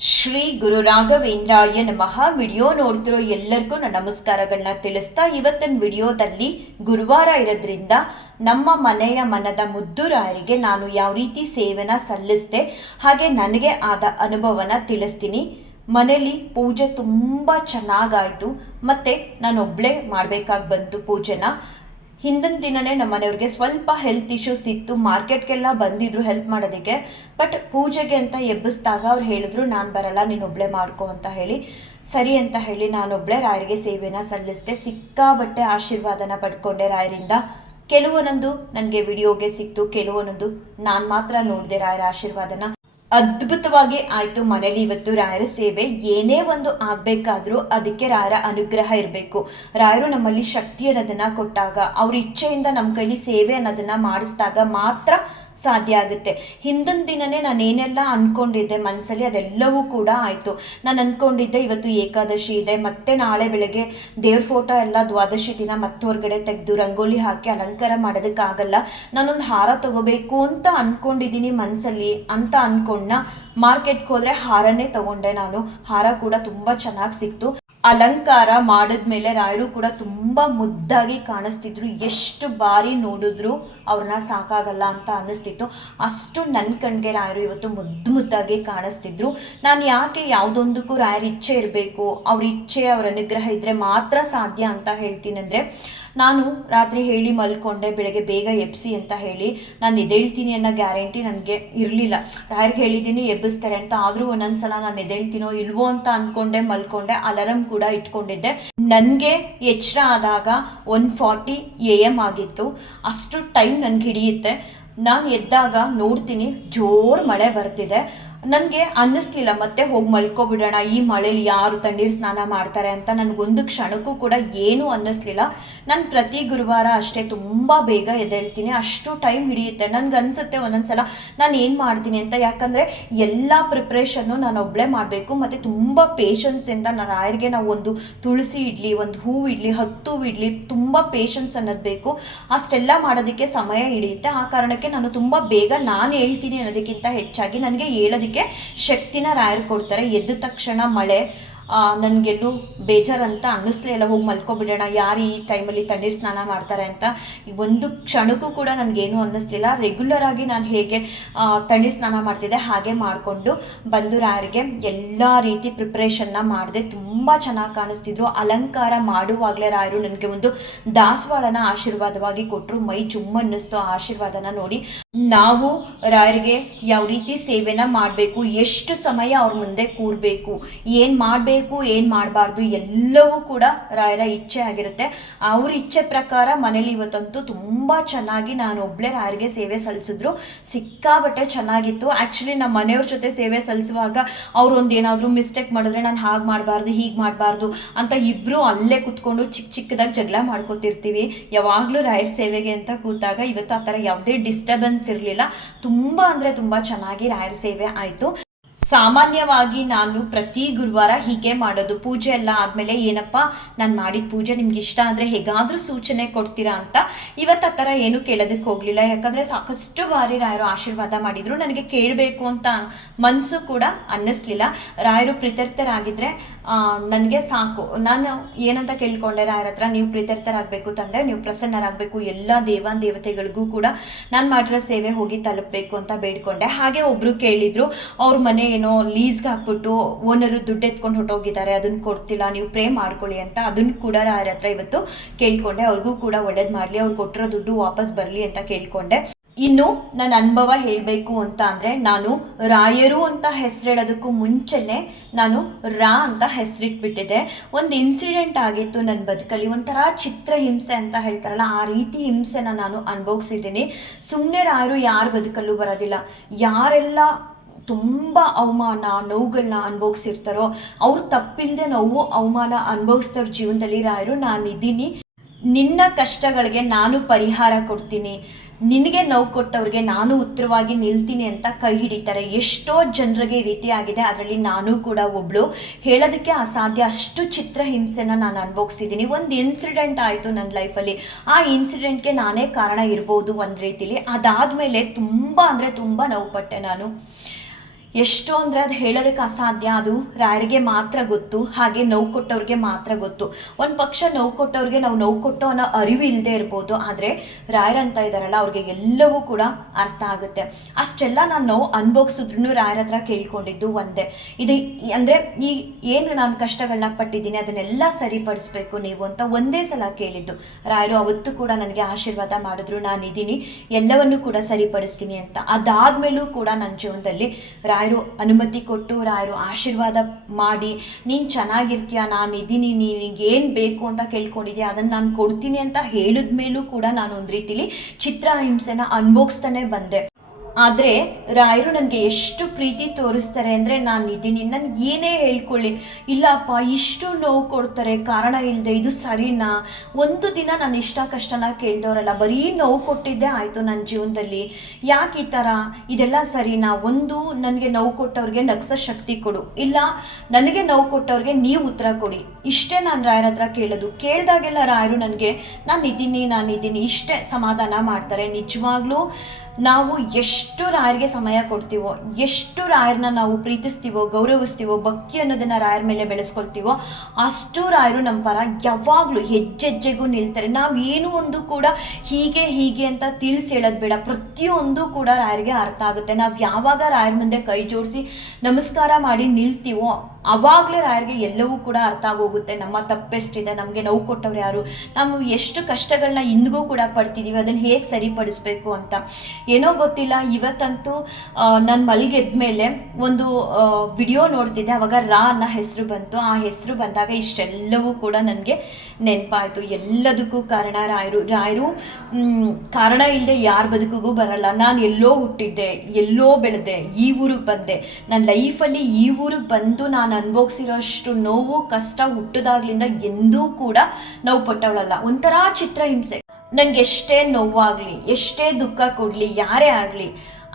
ಶ್ರೀ ಗುರು ರಾಘವೇಂದ್ರಾಯ ನಮಃ. ವಿಡಿಯೋ ನೋಡ್ತಿರೋ ಎಲ್ಲರಿಗೂ ನನ್ನ ನಮಸ್ಕಾರಗಳನ್ನ ತಿಳಿಸ್ತಾ ಇವತ್ತಿನ ವಿಡಿಯೋದಲ್ಲಿ ಗುರುವಾರ ಇರೋದ್ರಿಂದ ನಮ್ಮ ಮನೆಯ ಮನದ ಮುದ್ದುರಾಯರಿಗೆ ನಾನು ಯಾವ ರೀತಿ ಸೇವೆನ ಸಲ್ಲಿಸಿದೆ, ಹಾಗೆ ನನಗೆ ಆದ ಅನುಭವನ ತಿಳಿಸ್ತೀನಿ. ಮನೇಲಿ ಪೂಜೆ ತುಂಬ ಚೆನ್ನಾಗಾಯಿತು. ಮತ್ತು ನಾನು ಒಬ್ಬಳೇ ಮಾಡಬೇಕಾಗಿ ಬಂತು ಪೂಜೆನ. ಹಿಂದಿನ ದಿನನೇ ನಮ್ಮ ಮನೆಯವ್ರಿಗೆ ಸ್ವಲ್ಪ ಹೆಲ್ತ್ ಇಶ್ಯೂಸ್ ಇತ್ತು ಮಾರ್ಕೆಟ್ಗೆಲ್ಲ ಬಂದಿದ್ರು ಹೆಲ್ಪ್ ಮಾಡೋದಕ್ಕೆ. ಬಟ್ ಪೂಜೆಗೆ ಅಂತ ಎಬ್ಬಿಸ್ದಾಗ ಅವ್ರು ಹೇಳಿದ್ರು, ನಾನು ಬರಲ್ಲ, ನೀನು ಒಬ್ಳೆ ಮಾಡ್ಕೊ ಅಂತ ಹೇಳಿ. ಸರಿ ಅಂತ ಹೇಳಿ ನಾನೊಬ್ಳೆ ರಾಯರಿಗೆ ಸೇವೆನ ಸಲ್ಲಿಸಿದೆ. ಸಿಕ್ಕಾಬಟ್ಟೆ ಆಶೀರ್ವಾದನ ಪಡ್ಕೊಂಡೆ ರಾಯರಿಂದ. ಕೆಲವೊಂದೊಂದು ನನಗೆ ವಿಡಿಯೋಗೆ ಸಿಕ್ತು ಕೆಲವೊಂದೊಂದು ನಾನು ಮಾತ್ರ ನೋಡಿದೆ ರಾಯರ ಆಶೀರ್ವಾದನ. ಅದ್ಭುತವಾಗಿ ಆಯ್ತು ಮನೇಲಿ ಇವತ್ತು ರಾಯರ ಸೇವೆ. ಏನೇ ಒಂದು ಆಗ್ಬೇಕಾದ್ರೂ ಅದಕ್ಕೆ ರಾಯರ ಅನುಗ್ರಹ ಇರಬೇಕು. ರಾಯರು ನಮ್ಮಲ್ಲಿ ಶಕ್ತಿ ಅನ್ನೋದನ್ನ ಕೊಟ್ಟಾಗ, ಅವ್ರ ಇಚ್ಛೆಯಿಂದ ನಮ್ಮ ಕೈಲಿ ಸೇವೆ ಅನ್ನೋದನ್ನ ಮಾಡಿಸಿದಾಗ ಮಾತ್ರ ಸಾಧ್ಯ ಆಗುತ್ತೆ. ಹಿಂದಿನ ದಿನನೇ ನಾನು ಏನೆಲ್ಲ ಅನ್ಕೊಂಡಿದ್ದೆ ಮನಸ್ಸಲ್ಲಿ ಅದೆಲ್ಲವೂ ಕೂಡ ಆಯಿತು. ನಾನು ಅನ್ಕೊಂಡಿದ್ದೆ ಇವತ್ತು ಏಕಾದಶಿ ಇದೆ, ಮತ್ತೆ ನಾಳೆ ಬೆಳಗ್ಗೆ ದೇವ್ರ ಫೋಟೋ ಎಲ್ಲ ದ್ವಾದಶಿ ದಿನ ಮತ್ತೆ ಹೊರಗಡೆ ತೆಗೆದು ರಂಗೋಲಿ ಹಾಕಿ ಅಲಂಕಾರ ಮಾಡೋದಕ್ಕಾಗಲ್ಲ. ನಾನೊಂದು ಹಾರ ತಗೋಬೇಕು ಅಂತ ಅನ್ಕೊಂಡಿದ್ದೀನಿ ಮನಸ್ಸಲ್ಲಿ ಅಂತ ಅನ್ಕೊಂಡ ಮಾರ್ಕೆಟ್ಗೆ ಹೋದರೆ ಹಾರನೇ ತಗೊಂಡೆ ನಾನು. ಹಾರ ಕೂಡ ತುಂಬ ಚೆನ್ನಾಗಿ ಸಿಕ್ತು. ಅಲಂಕಾರ ಮಾಡಿದ್ಮೇಲೆ ರಾಯರು ಕೂಡ ತುಂಬ ಮುದ್ದಾಗಿ ಕಾಣಿಸ್ತಿದ್ರು. ಎಷ್ಟು ಬಾರಿ ನೋಡಿದ್ರು ಅವ್ರನ್ನ ಸಾಕಾಗಲ್ಲ ಅಂತ ಅನ್ನಿಸ್ತಿತ್ತು. ಅಷ್ಟು ನನ್ನ ಕಣ್ಗೆ ರಾಯರು ಇವತ್ತು ಮುದ್ದು ಮುದ್ದಾಗಿ ಕಾಣಿಸ್ತಿದ್ರು. ನಾನು ಯಾಕೆ ಯಾವುದೊಂದಕ್ಕೂ ರಾಯರ ಇಚ್ಛೆ ಇರಬೇಕು, ಅವ್ರ ಇಚ್ಛೆ, ಅವ್ರ ಅನುಗ್ರಹ ಇದ್ದರೆ ಮಾತ್ರ ಸಾಧ್ಯ ಅಂತ ಹೇಳ್ತೀನಿ ನಾನು ರಾತ್ರಿ ಹೇಳಿ ಮಲ್ಕೊಂಡೆ, ಬೆಳಗ್ಗೆ ಬೇಗ ಎಬ್ಸಿ ಅಂತ ಹೇಳಿ. ನಾನು ಎದ್ದೇಳ್ತೀನಿ ಅನ್ನೋ ಗ್ಯಾರಂಟಿ ನನಗೆ ಇರಲಿಲ್ಲ. ರಾಯರ್ಗೆ ಹೇಳಿದ್ದೀನಿ, ಎಬ್ಬಿಸ್ತಾರೆ ಅಂತ. ಆದರೂ ಒಂದೊಂದು ಸಲ ನಾನು ಎದ್ದೇಳ್ತೀನೋ ಇಲ್ವೋ ಅಂತ ಅಂದ್ಕೊಂಡೆ ಮಲ್ಕೊಂಡೆ, ಅಲಾರಂ ಕೂಡ ಇಟ್ಕೊಂಡಿದ್ದೆ. ನನಗೆ ಎಚ್ಚರ ಆದಾಗ ಒನ್ ಫಾರ್ಟಿ ಎ ಎಂ ಆಗಿತ್ತು. ಅಷ್ಟು ಟೈಮ್ ನನಗೆ ಹಿಡಿಯುತ್ತೆ. ನಾನು ಎದ್ದಾಗ ನೋಡ್ತೀನಿ, ಜೋರು ಮಳೆ ಬರ್ತಿದೆ. ನನಗೆ ಅನ್ನಿಸ್ಲಿಲ್ಲ, ಮತ್ತೆ ಹೋಗಿ ಮಲ್ಕೊಬಿಡೋಣ, ಈ ಮಳೇಲಿ ಯಾರು ತಣ್ಣೀರು ಸ್ನಾನ ಮಾಡ್ತಾರೆ ಅಂತ ನನಗೊಂದು ಕ್ಷಣಕ್ಕೂ ಕೂಡ ಏನೂ ಅನ್ನಿಸ್ಲಿಲ್ಲ. ನಾನು ಪ್ರತಿ ಗುರುವಾರ ಅಷ್ಟೇ ತುಂಬ ಬೇಗ ಎದ್ದೇಳ್ತೀನಿ, ಅಷ್ಟು ಟೈಮ್ ಹಿಡಿಯುತ್ತೆ ನನಗೆ ಅನಿಸುತ್ತೆ ಒಂದೊಂದ್ಸಲ ನಾನು ಏನು ಮಾಡ್ತೀನಿ ಅಂತ. ಯಾಕಂದರೆ ಎಲ್ಲ ಪ್ರಿಪ್ರೇಷನ್ನು ನಾನು ಒಬ್ಬಳೇ ಮಾಡಬೇಕು, ಮತ್ತು ತುಂಬ ಪೇಷನ್ಸಿಂದ ನಾನು ರಾಯರಿಗೆ ನಾವು ಒಂದು ತುಳಸಿ ಇಡ್ಲಿ, ಒಂದು ಹೂವು ಇಡ್ಲಿ, ಹತ್ತು ಇಡ್ಲಿ, ತುಂಬ ಪೇಷನ್ಸ್ ಅನ್ನೋದು ಬೇಕು. ಅಷ್ಟೆಲ್ಲ ಮಾಡೋದಕ್ಕೆ ಸಮಯ ಹಿಡಿಯುತ್ತೆ, ಆ ಕಾರಣಕ್ಕೆ ನಾನು ತುಂಬ ಬೇಗ ನಾನು ಹೇಳ್ತೀನಿ ಅನ್ನೋದಕ್ಕಿಂತ ಹೆಚ್ಚಾಗಿ ನನಗೆ ಹೇಳೋದಕ್ಕೆ ಶಕ್ತಿನ ರಾಯರು ಕೊಡ್ತಾರೆ. ಎದ್ದ ತಕ್ಷಣ ಮಳೆ ನನಗೆಲ್ಲೂ ಬೇಜಾರಂತ ಅನ್ನಿಸ್ಲೇ ಇಲ್ಲ. ಹೋಗಿ ಮಲ್ಕೊಬಿಡೋಣ. ಯಾರು ಈ ಟೈಮಲ್ಲಿ ತಣ್ಣೀರು ಸ್ನಾನ ಮಾಡ್ತಾರೆ ಅಂತ. ಒಂದು ಕ್ಷಣಕ್ಕೂ ಕೂಡ ನನಗೇನು ಅನ್ನಿಸ್ಲಿಲ್ಲ. ರೆಗ್ಯುಲರ್ ಆಗಿ ನಾನು ಹೇಗೆ ತಣ್ಣೀರು ಸ್ನಾನ ಮಾಡ್ತಿದ್ದೆ ಹಾಗೆ ಮಾಡಿಕೊಂಡು ಬಂದು ರಾಯರಿಗೆ ಎಲ್ಲ ರೀತಿ ಪ್ರಿಪ್ರೇಷನ್ನ ಮಾಡಿದೆ. ತುಂಬ ಚೆನ್ನಾಗಿ ಕಾಣಿಸ್ತಿದ್ರು. ಅಲಂಕಾರ ಮಾಡುವಾಗಲೇ ರಾಯರು ನನಗೆ ಒಂದು ದಾಸವಾಳನ ಆಶೀರ್ವಾದವಾಗಿ ಕೊಟ್ಟರು ಮೈ ಚುಮ್ಮ ಅನ್ನಿಸ್ತು ಆಶೀರ್ವಾದನ ನೋಡಿ. ನಾವು ರಾಯರಿಗೆ ಯಾವ ರೀತಿ ಸೇವೆನ ಮಾಡಬೇಕು, ಎಷ್ಟು ಸಮಯ ಅವ್ರ ಮುಂದೆ ಕೂರಬೇಕು, ಏನು ಮಾಡಬೇಕು ಏನು ಮಾಡಬಾರ್ದು, ಎಲ್ಲವೂ ಕೂಡ ರಾಯರ ಇಚ್ಛೆ ಆಗಿರುತ್ತೆ. ಅವ್ರ ಇಚ್ಛೆ ಪ್ರಕಾರ ಮನೇಲಿ ಇವತ್ತಂತೂ ತುಂಬ ಚೆನ್ನಾಗಿ ನಾನು ಒಬ್ಬಳೇ ರಾಯರಿಗೆ ಸೇವೆ ಸಲ್ಲಿಸಿದ್ರು. ಸಿಕ್ಕಾಬಟ್ಟೆ ಚೆನ್ನಾಗಿತ್ತು. ಆ್ಯಕ್ಚುಲಿ ನಮ್ಮ ಮನೆಯವ್ರ ಜೊತೆ ಸೇವೆ ಸಲ್ಲಿಸುವಾಗ ಅವ್ರು ಒಂದು ಏನಾದರೂ ಮಿಸ್ಟೇಕ್ ಮಾಡಿದ್ರೆ ನಾನು ಹಾಗೆ ಮಾಡಬಾರ್ದು, ಹೀಗೆ ಮಾಡಬಾರ್ದು ಅಂತ ಇಬ್ಬರು ಅಲ್ಲೇ ಕುತ್ಕೊಂಡು ಚಿಕ್ಕ ಚಿಕ್ಕದಾಗಿ ಜಗಳ ಮಾಡ್ಕೋತಿರ್ತೀವಿ. ಯಾವಾಗಲೂ ರಾಯರ ಸೇವೆಗೆ ಅಂತ ಕೂತಾಗ ಇವತ್ತು ಆ ಥರ ಯಾವುದೇ ಡಿಸ್ಟರ್ಬೆನ್ಸ್ ಇರಲಿಲ್ಲ. ತುಂಬ ಅಂದರೆ ತುಂಬ ಚೆನ್ನಾಗಿ ರಾಯರ ಸೇವೆ ಆಯಿತು. ಸಾಮಾನ್ಯವಾಗಿ ನಾನು ಪ್ರತಿ ಗುರುವಾರ ಹೀಗೆ ಮಾಡೋದು. ಪೂಜೆ ಎಲ್ಲ ಆದಮೇಲೆ ಏನಪ್ಪ, ನಾನು ಮಾಡಿದ ಪೂಜೆ ನಿಮ್ಗೆ ಇಷ್ಟ ಅಂದರೆ ಹೇಗಾದರೂ ಸೂಚನೆ ಕೊಡ್ತೀರಾ ಅಂತ ಇವತ್ತು ಆ ಥರ ಏನೂ ಕೇಳೋದಕ್ಕೆ ಹೋಗಲಿಲ್ಲ. ಯಾಕಂದರೆ ಸಾಕಷ್ಟು ಬಾರಿ ರಾಯರು ಆಶೀರ್ವಾದ ಮಾಡಿದರು. ನನಗೆ ಕೇಳಬೇಕು ಅಂತ ಮನಸ್ಸು ಕೂಡ ಅನ್ನಿಸ್ಲಿಲ್ಲ. ರಾಯರು ಪ್ರೀತರ್ಥರಾಗಿದ್ದರೆ ನನಗೆ ಸಾಕು. ನಾನು ಏನಂತ ಕೇಳ್ಕೊಂಡೆ, ರಾಯರ ಹತ್ರ ನೀವು ಪ್ರೀತರ್ಥರಾಗಬೇಕು ತಂದೆ, ನೀವು ಪ್ರಸನ್ನರಾಗಬೇಕು, ಎಲ್ಲ ದೇವಾನ್ ದೇವತೆಗಳಿಗೂ ಕೂಡ ನಾನು ಮಾಡಿರೋ ಸೇವೆ ಹೋಗಿ ತಲುಪಬೇಕು ಅಂತ ಬೇಡ್ಕೊಂಡೆ. ಹಾಗೆ ಒಬ್ಬರು ಕೇಳಿದರು, ಅವ್ರ ಮನೆ ಏನೋ ಲೀಸ್ಗೆ ಹಾಕ್ಬಿಟ್ಟು ಓನರು ದುಡ್ಡು ಎತ್ಕೊಂಡು ಹೊಟ್ಟೋಗಿದ್ದಾರೆ ಅದನ್ನ ಕೊಡ್ತಿಲ್ಲ, ನೀವು ಪ್ರೇ ಮಾಡ್ಕೊಳ್ಳಿ ಅಂತ ಅದನ್ನ ಕೂಡ ಅವ್ರ ಹತ್ರ ಇವತ್ತು ಕೇಳ್ಕೊಂಡೆ. ಅವ್ರಿಗೂ ಕೂಡ ಒಳ್ಳೇದು ಮಾಡಲಿ, ಅವ್ರು ಕೊಟ್ಟಿರೋ ದುಡ್ಡು ವಾಪಸ್ ಬರಲಿ ಅಂತ ಕೇಳ್ಕೊಂಡೆ. ಇನ್ನು ನನ್ನ ಅನುಭವ ಹೇಳಬೇಕು ಅಂತ ಅಂದರೆ ನಾನು ರಾಯರು ಅಂತ ಹೆಸರಿಡೋದಕ್ಕೂ ಮುಂಚೆನೇ ನಾನು ರಾ ಅಂತ ಹೆಸರಿಟ್ಬಿಟ್ಟಿದ್ದೆ. ಒಂದು ಇನ್ಸಿಡೆಂಟ್ ಆಗಿತ್ತು ನನ್ನ ಬದುಕಲ್ಲಿ, ಒಂಥರ ಚಿತ್ರ ಹಿಂಸೆ ಅಂತ ಹೇಳ್ತಾರಲ್ಲ, ಆ ರೀತಿ ಹಿಂಸೆನ ನಾನು ಅನುಭವಿಸಿದ್ದೀನಿ. ಸುಮ್ಮನೆ ರಾಯರು ಯಾರು ಬದುಕಲ್ಲೂ ಬರೋದಿಲ್ಲ. ಯಾರೆಲ್ಲ ತುಂಬ ಅವಮಾನ ನೋವುಗಳನ್ನ ಅನುಭವಿಸಿರ್ತಾರೋ ಅವ್ರು ತಪ್ಪಿಲ್ಲದೆ ನೋವು ಅವಮಾನ ಅನುಭವಿಸ್ತಾರ ಜೀವನದಲ್ಲಿ ರಾಯರು ನಾನಿದ್ದೀನಿ ನಿನ್ನ ಕಷ್ಟಗಳಿಗೆ ನಾನು ಪರಿಹಾರ ಕೊಡ್ತೀನಿ. ನಿನಗೆ ನೋವು ಕೊಟ್ಟವ್ರಿಗೆ ನಾನು ಉತ್ತರವಾಗಿ ನಿಲ್ತೀನಿ ಅಂತ ಕೈ ಹಿಡಿತಾರೆ. ಎಷ್ಟೋ ಜನರಿಗೆ ಈ ರೀತಿ ಆಗಿದೆ. ಅದರಲ್ಲಿ ನಾನು ಕೂಡ ಒಬ್ಳು. ಹೇಳೋದಕ್ಕೆ ಅಸಾಧ್ಯ. ಅಷ್ಟು ಚಿತ್ರ ಹಿಂಸೆನ ನಾನು ಅನುಭವಿಸಿದ್ದೀನಿ. ಒಂದು ಇನ್ಸಿಡೆಂಟ್ ಆಯಿತು ನನ್ನ ಲೈಫಲ್ಲಿ ಆ ಇನ್ಸಿಡೆಂಟ್ಗೆ ನಾನೇ ಕಾರಣ ಇರ್ಬೋದು ಒಂದು ರೀತಿಲಿ. ಅದಾದಮೇಲೆ ತುಂಬ ಅಂದರೆ ತುಂಬ ನೋವು ಪಟ್ಟೆ ನಾನು. ಎಷ್ಟು ಅಂದರೆ ಅದು ಹೇಳೋದಕ್ಕೆ ಅಸಾಧ್ಯ, ಅದು ರಾಯರಿಗೆ ಮಾತ್ರ ಗೊತ್ತು, ಹಾಗೆ ನೋವು ಕೊಟ್ಟವ್ರಿಗೆ ಮಾತ್ರ ಗೊತ್ತು. ಒಂದು ಪಕ್ಷ ನೋವು ಕೊಟ್ಟವ್ರಿಗೆ ನಾವು ನೋವು ಕೊಟ್ಟು ಅನ್ನೋ ಅರಿವು ಇಲ್ಲದೆ ಇರ್ಬೋದು, ಆದರೆ ರಾಯರಂತ ಇದ್ದಾರಲ್ಲ ಅವ್ರಿಗೆ ಎಲ್ಲವೂ ಕೂಡ ಅರ್ಥ ಆಗುತ್ತೆ. ಅಷ್ಟೆಲ್ಲ ನಾನು ನೋವು ಅನುಭವಿಸಿದ್ರು ರಾಯರ್ ಹತ್ರ ಕೇಳ್ಕೊಂಡಿದ್ದು ಒಂದೇ. ಇದು ಅಂದರೆ ಈ ಏನು ನಾನು ಕಷ್ಟಗಳನ್ನ ಪಟ್ಟಿದ್ದೀನಿ, ಅದನ್ನೆಲ್ಲ ಸರಿಪಡಿಸ್ಬೇಕು ನೀವು ಅಂತ ಒಂದೇ ಸಲ ಕೇಳಿದ್ದು. ರಾಯರು ಅವತ್ತು ಕೂಡ ನನಗೆ ಆಶೀರ್ವಾದ ಮಾಡಿದ್ರು ನಾನು ಇದ್ದೀನಿ ಎಲ್ಲವನ್ನೂ ಕೂಡ ಸರಿಪಡಿಸ್ತೀನಿ ಅಂತ. ಅದಾದ್ಮೇಲೂ ಕೂಡ ನನ್ನ ಜೀವನದಲ್ಲಿ ರಾಯರು ಅನುಮತಿ ಕೊಟ್ಟು ರಾಯರು ಆಶೀರ್ವಾದ ಮಾಡಿ, ನೀನು ಚೆನ್ನಾಗಿರ್ತೀಯ, ನಾನು ಇದ್ದೀನಿ ಏನು ಬೇಕು ಅಂತ ಕೇಳ್ಕೊಂಡಿದ್ಯಾ, ಅದನ್ನು ನಾನು ಕೊಡ್ತೀನಿ ಅಂತ ಹೇಳಿದ್ಮೇಲೂ ಕೂಡ ನಾನು ಒಂದು ರೀತಿಲಿ ಚಿತ್ರಹಿಂಸೆನ ಅನುಭವಿಸ್ತಾನೆ ಬಂದೆ. ಆದರೆ ರಾಯರು ನನಗೆ ಎಷ್ಟು ಪ್ರೀತಿ ತೋರಿಸ್ತಾರೆ ಅಂದರೆ ನಾನು ಇದ್ದೀನಿ. ನಾನು ಏನೇ ಹೇಳ್ಕೊಳ್ಳಿ. ಇಲ್ಲಪ್ಪ, ಇಷ್ಟು ನೋವು ಕೊಡ್ತಾರೆ. ಕಾರಣ ಇಲ್ಲದೆ ಇದು ಸರಿನಾ? ಒಂದು ದಿನ ನಾನು ಇಷ್ಟ ಕಷ್ಟನ ಕೇಳ್ದವ್ರಲ್ಲ, ಬರೀ ನೋವು ಕೊಟ್ಟಿದ್ದೇ ಆಯಿತು ನನ್ನ ಜೀವನದಲ್ಲಿ. ಯಾಕೆ ಈ ಥರ ಇದೆಲ್ಲ ಸರಿನಾ? ಒಂದು, ನನಗೆ ನೋವು ಕೊಟ್ಟವ್ರಿಗೆ ನಗ್ಸೋ ಶಕ್ತಿ ಕೊಡು. ಇಲ್ಲ, ನನಗೆ ನೋವು ಕೊಟ್ಟವ್ರಿಗೆ ನೀವು ಉತ್ತರ ಕೊಡಿ. ಇಷ್ಟೇ ನಾನು ರಾಯರ ಹತ್ರ ಕೇಳೋದು. ಕೇಳಿದಾಗೆಲ್ಲ ರಾಯರು ನನಗೆ, ನಾನು ಇದ್ದೀನಿ ನಾನು ಇದ್ದೀನಿ. ಇಷ್ಟೇ ಸಮಾಧಾನ ಮಾಡ್ತಾರೆ. ನಿಜವಾಗ್ಲೂ ನಾವು ಎಷ್ಟು ರಾಯರಿಗೆ ಸಮಯ ಕೊಡ್ತೀವೋ, ಎಷ್ಟು ರಾಯರನ್ನ ನಾವು ಪ್ರೀತಿಸ್ತೀವೋ, ಗೌರವಿಸ್ತೀವೋ, ಭಕ್ತಿ ಅನ್ನೋದನ್ನು ರಾಯರ ಮೇಲೆ ಬೆಳೆಸ್ಕೊಳ್ತೀವೋ, ಅಷ್ಟು ರಾಯರು ನಮ್ಮ ಪರ ಯಾವಾಗಲೂ ಹೆಜ್ಜೆಜ್ಜೆಗೂ ನಿಲ್ತಾರೆ. ನಾವು ಏನು ಒಂದು ಕೂಡ ಹೀಗೆ ಹೀಗೆ ಅಂತ ತಿಳಿಸಿ ಹೇಳೋದು ಬೇಡ. ಪ್ರತಿಯೊಂದು ಕೂಡ ರಾಯರಿಗೆ ಅರ್ಥ ಆಗುತ್ತೆ. ನಾವು ಯಾವಾಗ ರಾಯರ ಮುಂದೆ ಕೈ ಜೋಡಿಸಿ ನಮಸ್ಕಾರ ಮಾಡಿ ನಿಲ್ತೀವೋ ಅವಾಗಲೇ ರಾಯರಿಗೆ ಎಲ್ಲವೂ ಕೂಡ ಅರ್ಥ ಆಗೋಗುತ್ತೆ. ನಮ್ಮ ತಪ್ಪೆಷ್ಟಿದೆ, ನಮಗೆ ನೋವು ಕೊಟ್ಟವ್ರು ಯಾರು? ನಾವು ಎಷ್ಟು ಕಷ್ಟಗಳನ್ನ ಇಂದಿಗೂ ಕೂಡ ಪಡ್ತಿದ್ದೀವಿ ಅದನ್ನು ಹೇಗೆ ಸರಿಪಡಿಸ್ಬೇಕು ಅಂತ. ಏನೋ ಗೊತ್ತಿಲ್ಲ, ಇವತ್ತಂತೂ ನಾನು ಮಲಗೆದ್ದ ಮೇಲೆ ಒಂದು ವಿಡಿಯೋ ನೋಡ್ತಿದ್ದೆ. ಅವಾಗ ರಾ ಅನ್ನೋ ಹೆಸರು ಬಂತು. ಆ ಹೆಸರು ಬಂದಾಗ ಇಷ್ಟೆಲ್ಲವೂ ಕೂಡ ನನಗೆ ನೆನಪಾಯಿತು. ಎಲ್ಲದಕ್ಕೂ ಕಾರಣ ರಾಯರು ರಾಯರು ಕಾರಣ ಇಲ್ಲದೆ ಯಾರ ಬದುಕಿಗೂ ಬರಲ್ಲ. ನಾನು ಎಲ್ಲೋ ಹುಟ್ಟಿದ್ದೆ, ಎಲ್ಲೋ ಬೆಳೆದೆ, ಈ ಊರಿಗೆ ಬಂದೆ. ನನ್ನ ಲೈಫಲ್ಲಿ ಈ ಊರಿಗೆ ಬಂದು ನಾನು ಅನುಭವಿಸಿರೋಷ್ಟು ನೋವು, ಕಷ್ಟ ಹುಟ್ಟಿದಾಗ್ಲಿಂದ ಎಂದೂ ಕೂಡ ನಾವು ಪಟ್ಟವಳಲ್ಲ. ಒಂಥರ ಚಿತ್ರಹಿಂಸೆ. ನಂಗೆ ಎಷ್ಟೇ ನೋವಾಗಲಿ, ಎಷ್ಟೇ ದುಃಖ ಕೊಡಲಿ, ಯಾರೇ ಆಗಲಿ,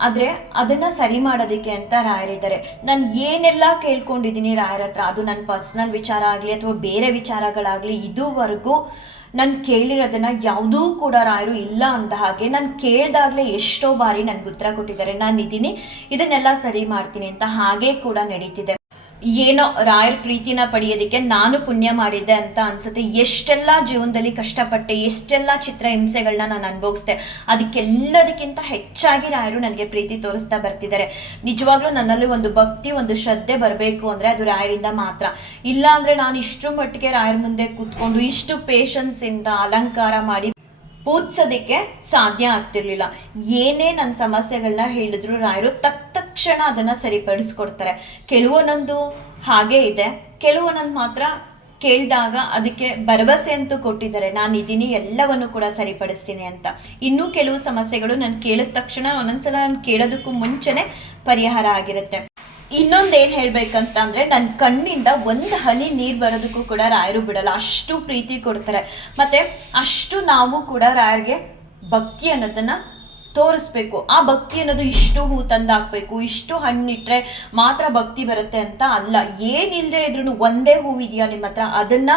ಆದರೆ ಅದನ್ನು ಸರಿ ಮಾಡೋದಕ್ಕೆ ಅಂತ ರಾಯರಿದ್ದಾರೆ ನಾನು ಏನೆಲ್ಲ ಕೇಳ್ಕೊಂಡಿದ್ದೀನಿ ರಾಯರ ಹತ್ರ, ಅದು ನನ್ನ ಪರ್ಸ್ನಲ್ ವಿಚಾರ ಆಗಲಿ ಅಥವಾ ಬೇರೆ ವಿಚಾರಗಳಾಗಲಿ, ಇದುವರೆಗೂ ನಾನು ಕೇಳಿರೋದನ್ನು ಯಾವುದೂ ಕೂಡ ರಾಯರು ಇಲ್ಲ ಅಂದ ಹಾಗೆ ನಾನು ಕೇಳಿದಾಗಲೇ ಎಷ್ಟೋ ಬಾರಿ ನನಗೆ ಉತ್ತರ ಕೊಟ್ಟಿದ್ದಾರೆ. ನಾನು ಇದ್ದೀನಿ ಇದನ್ನೆಲ್ಲ ಸರಿ ಮಾಡ್ತೀನಿ ಅಂತ ಹಾಗೆ ಕೂಡ ನಡೀತಿದೆ. ಏನೋ ರಾಯರ ಪ್ರೀತಿನ ಪಡೆಯೋದಕ್ಕೆ ನಾನು ಪುಣ್ಯ ಮಾಡಿದ್ದೆ ಅಂತ ಅನ್ಸುತ್ತೆ. ಎಷ್ಟೆಲ್ಲ ಜೀವನದಲ್ಲಿ ಕಷ್ಟಪಟ್ಟೆ, ಎಷ್ಟೆಲ್ಲ ಚಿತ್ರ ಹಿಂಸೆಗಳನ್ನ ನಾನು ಅನುಭವಿಸ್ದೆ, ಅದಕ್ಕೆಲ್ಲದಕ್ಕಿಂತ ಹೆಚ್ಚಾಗಿ ರಾಯರು ನನಗೆ ಪ್ರೀತಿ ತೋರಿಸ್ತಾ ಬರ್ತಿದ್ದಾರೆ. ನಿಜವಾಗ್ಲೂ ನನ್ನಲ್ಲಿ ಒಂದು ಭಕ್ತಿ, ಒಂದು ಶ್ರದ್ಧೆ ಬರಬೇಕು ಅಂದರೆ ಅದು ರಾಯರಿಂದ ಮಾತ್ರ. ಇಲ್ಲ ಅಂದರೆ ನಾನು ಇಷ್ಟರ ಮಟ್ಟಿಗೆ ರಾಯರ ಮುಂದೆ ಕೂತ್ಕೊಂಡು, ಇಷ್ಟು ಪೇಷನ್ಸಿಂದ ಅಲಂಕಾರ ಮಾಡಿ ಪೂಜಿಸೋದಕ್ಕೆ ಸಾಧ್ಯ ಆಗ್ತಿರ್ಲಿಲ್ಲ. ಏನೇ ನನ್ನ ಸಮಸ್ಯೆಗಳನ್ನ ಹೇಳಿದ್ರು ರಾಯರು ತಕ್ಕ ತಕ್ಷಣ ಅದನ್ನು ಸರಿಪಡಿಸ್ಕೊಡ್ತಾರೆ. ಕೆಲವೊಂದೊಂದು ಹಾಗೇ ಇದೆ. ಕೆಲವೊಂದೊಂದು ಮಾತ್ರ ಕೇಳಿದಾಗ ಅದಕ್ಕೆ ಭರವಸೆ ಅಂತೂ ಕೊಟ್ಟಿದ್ದಾರೆ. ನಾನು ಇದ್ದೀನಿ ಎಲ್ಲವನ್ನು ಕೂಡ ಸರಿಪಡಿಸ್ತೀನಿ ಅಂತ. ಇನ್ನೂ ಕೆಲವು ಸಮಸ್ಯೆಗಳು ನಾನು ಕೇಳಿದ ತಕ್ಷಣ ಒಂದೊಂದ್ಸಲ ನಾನು ಕೇಳೋದಕ್ಕೂ ಮುಂಚೆನೆ ಪರಿಹಾರ ಆಗಿರುತ್ತೆ. ಇನ್ನೊಂದು ಏನು ಹೇಳ್ಬೇಕಂತ ಅಂದ್ರೆ ನನ್ನ ಕಣ್ಣಿಂದ ಒಂದು ಹನಿ ನೀರು ಬರೋದಕ್ಕೂ ಕೂಡ ರಾಯರು ಬಿಡಲ್ಲ. ಅಷ್ಟು ಪ್ರೀತಿ ಕೊಡ್ತಾರೆ. ಮತ್ತೆ ಅಷ್ಟು ನಾವು ಕೂಡ ರಾಯರಿಗೆ ಭಕ್ತಿ ಅನ್ನೋದನ್ನ ತೋರಿಸ್ಬೇಕು. ಆ ಭಕ್ತಿ ಅನ್ನೋದು ಇಷ್ಟು ಹೂ ತಂದಾಕ್ಬೇಕು, ಇಷ್ಟು ಹಣ್ಣಿಟ್ರೆ ಮಾತ್ರ ಭಕ್ತಿ ಬರುತ್ತೆ ಅಂತ ಅಲ್ಲ. ಏನಿಲ್ಲದೆ ಇದ್ರೂ ಒಂದೇ ಹೂವಿದೆಯಾ ನಿಮ್ಮ ಹತ್ರ ಅದನ್ನ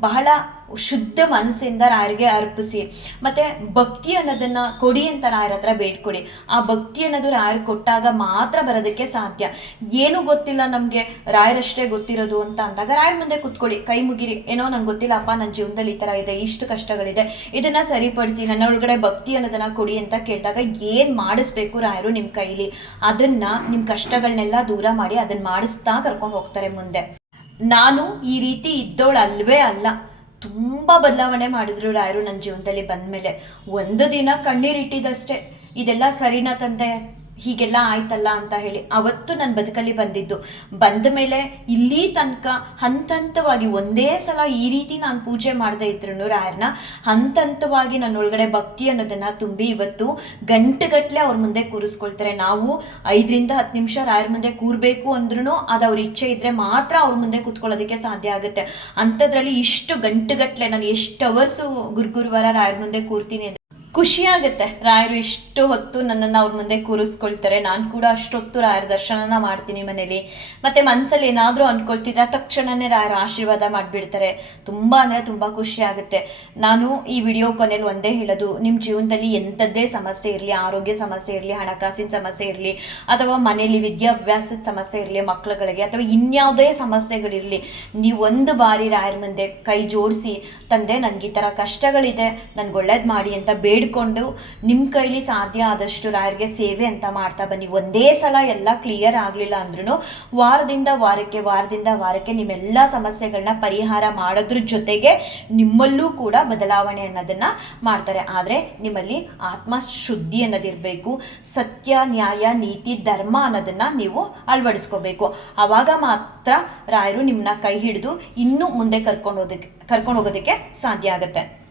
ಬಹಳ ಶುದ್ಧ ಮನಸ್ಸಿಂದ ರಾಯರಿಗೆ ಅರ್ಪಿಸಿ. ಮತ್ತೆ ಭಕ್ತಿ ಅನ್ನೋದನ್ನ ಕೊಡಿ ಅಂತ ರಾಯರ ಹತ್ರ ಬೇಡ್ಕೊಡಿ ಆ ಭಕ್ತಿ ಅನ್ನೋದು ರಾಯರ್ ಕೊಟ್ಟಾಗ ಮಾತ್ರ ಬರೋದಕ್ಕೆ ಸಾಧ್ಯ. ಏನು ಗೊತ್ತಿಲ್ಲ ನಮಗೆ ರಾಯರಷ್ಟೇ ಗೊತ್ತಿರೋದು ಅಂತ ಅಂದಾಗ ರಾಯರ ಮುಂದೆ ಕುತ್ಕೊಳ್ಳಿ, ಕೈ ಮುಗಿರಿ. ಏನೋ ನಂಗೆ ಗೊತ್ತಿಲ್ಲಪ್ಪ ನನ್ನ ಜೀವನದಲ್ಲಿ ಈ ಥರ ಇದೆ, ಇಷ್ಟು ಕಷ್ಟಗಳಿದೆ, ಇದನ್ನ ಸರಿಪಡಿಸಿ, ನನ್ನ ಒಳಗಡೆ ಭಕ್ತಿ ಅನ್ನೋದನ್ನ ಕೊಡಿ ಅಂತ ಕೇಳಿದಾಗ ಏನು ಮಾಡಿಸ್ಬೇಕು ರಾಯರು ನಿಮ್ಮ ಕೈಲಿ? ಅದನ್ನ ನಿಮ್ಮ ಕಷ್ಟಗಳನ್ನೆಲ್ಲ ದೂರ ಮಾಡಿ ಅದನ್ನ ಮಾಡಿಸ್ತಾ ಕರ್ಕೊಂಡು ಹೋಗ್ತಾರೆ ಮುಂದೆ. ನಾನು ಈ ರೀತಿ ಇದ್ದವಳು ಅಲ್ವೇ ಅಲ್ಲ. ತುಂಬ ಬದಲಾವಣೆ ಮಾಡಿದ್ರು ರಾಯರು ನನ್ನ ಜೀವನದಲ್ಲಿ ಬಂದ ಮೇಲೆ ಒಂದು ದಿನ ಕಣ್ಣೀರಿಟ್ಟಿದ್ದಷ್ಟೇ. ಇದೆಲ್ಲ ಸರಿನಾ ತಂದೆ? ಹೀಗೆಲ್ಲ ಆಯ್ತಲ್ಲ ಅಂತ ಹೇಳಿ ಅವತ್ತು ನನ್ನ ಬದುಕಲ್ಲಿ ಬಂದಿದ್ದು. ಬಂದ ಮೇಲೆ ಇಲ್ಲಿ ತನಕ ಹಂತ ಹಂತವಾಗಿ ಒಂದೇ ಸಲ ಈ ರೀತಿ ನಾನು ಪೂಜೆ ಮಾಡದೇ ಇದ್ರು ರಾಯರ್ನ ಹಂತ ಹಂತವಾಗಿ ನನ್ನ ಒಳಗಡೆ ಭಕ್ತಿ ಅನ್ನೋದನ್ನ ತುಂಬಿ ಇವತ್ತು ಗಂಟೆಗಟ್ಟಲೆ ಅವ್ರ ಮುಂದೆ ಕೂರಿಸ್ಕೊಳ್ತಾರೆ. ನಾವು ಐದರಿಂದ ಹತ್ತು ನಿಮಿಷ ರಾಯರ ಮುಂದೆ ಕೂರ್ಬೇಕು ಅಂದ್ರೂ ಅದು ಅವ್ರ ಇಚ್ಛೆ ಇದ್ರೆ ಮಾತ್ರ ಅವ್ರ ಮುಂದೆ ಕೂತ್ಕೊಳ್ಳೋದಕ್ಕೆ ಸಾಧ್ಯ ಆಗುತ್ತೆ. ಅಂಥದ್ರಲ್ಲಿ ಇಷ್ಟು ಗಂಟೆಗಟ್ಟಲೆ ನಾನು ಎಷ್ಟು ಅವರ್ಸು ಗುರು ಗುರುವಾರ ರಾಯರ ಮುಂದೆ ಕೂರ್ತೀನಿ ಅಂದ್ರೆ ಖುಷಿ ಆಗುತ್ತೆ ರಾಯರು ಇಷ್ಟು ಹೊತ್ತು ನನ್ನನ್ನು ಅವ್ರ ಮುಂದೆ ಕೂರಿಸ್ಕೊಳ್ತಾರೆ. ನಾನು ಕೂಡ ಅಷ್ಟೊತ್ತು ರಾಯರ ದರ್ಶನನ ಮಾಡ್ತೀನಿ ಮನೇಲಿ. ಮತ್ತೆ ಮನಸ್ಸಲ್ಲಿ ಏನಾದರೂ ಅಂದ್ಕೊಳ್ತಿದ್ರೆ ತಕ್ಷಣನೇ ರಾಯರ ಆಶೀರ್ವಾದ ಮಾಡಿಬಿಡ್ತಾರೆ. ತುಂಬ ಅಂದರೆ ತುಂಬ ಖುಷಿ ಆಗುತ್ತೆ ನಾನು ಈ ವಿಡಿಯೋ ಕೊನೆಯಲ್ಲಿ ಒಂದೇ ಹೇಳೋದು. ನಿಮ್ಮ ಜೀವನದಲ್ಲಿ ಎಂಥದ್ದೇ ಸಮಸ್ಯೆ ಇರಲಿ, ಆರೋಗ್ಯ ಸಮಸ್ಯೆ ಇರಲಿ, ಹಣಕಾಸಿನ ಸಮಸ್ಯೆ ಇರಲಿ, ಅಥವಾ ಮನೆಯಲ್ಲಿ ವಿದ್ಯಾಭ್ಯಾಸದ ಸಮಸ್ಯೆ ಇರಲಿ ಮಕ್ಕಳುಗಳಿಗೆ ಅಥವಾ ಇನ್ಯಾವುದೇ ಸಮಸ್ಯೆಗಳಿರಲಿ, ನೀವು ಒಂದು ಬಾರಿ ರಾಯರ ಮುಂದೆ ಕೈ ಜೋಡಿಸಿ, ತಂದೆ, ನನಗೆ ಈ ಥರ ಕಷ್ಟಗಳಿದೆ. ನನಗೆ ಒಳ್ಳೇದು ಮಾಡಿ ಅಂತ ಬೇಡ್ಕೊಂಡು ನಿಮ್ಮ ಕೈಲಿ ಸಾಧ್ಯ ಆದಷ್ಟು ರಾಯರಿಗೆ ಸೇವೆ ಅಂತ ಮಾಡ್ತಾ ಬನ್ನಿ. ಒಂದೇ ಸಲ ಎಲ್ಲ ಕ್ಲಿಯರ್ ಆಗಲಿಲ್ಲ ಅಂದ್ರೂ ವಾರದಿಂದ ವಾರಕ್ಕೆ ವಾರದಿಂದ ವಾರಕ್ಕೆ ನಿಮ್ಮೆಲ್ಲ ಸಮಸ್ಯೆಗಳನ್ನ ಪರಿಹಾರ ಮಾಡೋದ್ರ ಜೊತೆಗೆ ನಿಮ್ಮಲ್ಲೂ ಕೂಡ ಬದಲಾವಣೆ ಅನ್ನೋದನ್ನು ಮಾಡ್ತಾರೆ. ಆದರೆ ನಿಮ್ಮಲ್ಲಿ ಆತ್ಮ ಶುದ್ಧಿ ಅನ್ನೋದಿರಬೇಕು ಸತ್ಯ, ನ್ಯಾಯ, ನೀತಿ, ಧರ್ಮ ಅನ್ನೋದನ್ನು ನೀವು ಅಳವಡಿಸ್ಕೋಬೇಕು. ಆವಾಗ ಮಾತ್ರ ರಾಯರು ನಿಮ್ಮನ್ನ ಕೈ ಹಿಡಿದು ಇನ್ನೂ ಮುಂದೆ ಕರ್ಕೊಂಡು ಹೋದಕ್ಕೆ ಕರ್ಕೊಂಡು ಹೋಗೋದಕ್ಕೆ ಸಾಧ್ಯ ಆಗುತ್ತೆ.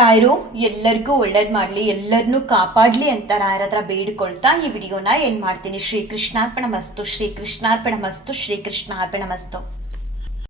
ರಾಯರು, ಎಲ್ಲರಿಗೂ ಒಳ್ಳೇದು ಮಾಡಲಿ ಎಲ್ಲರನ್ನೂ ಕಾಪಾಡಲಿ ಅಂತ ರಾಯರ ಹತ್ರ ಬೇಡ್ಕೊಳ್ತಾ ಈ ವಿಡಿಯೋನ ಏನು ಮಾಡ್ತೀನಿ? ಶ್ರೀ ಕೃಷ್ಣಾರ್ಪಣ ಮಸ್ತು ಶ್ರೀ ಕೃಷ್ಣಾರ್ಪಣ ಮಸ್ತು ಶ್ರೀ ಕೃಷ್ಣಾರ್ಪಣ ಮಸ್ತು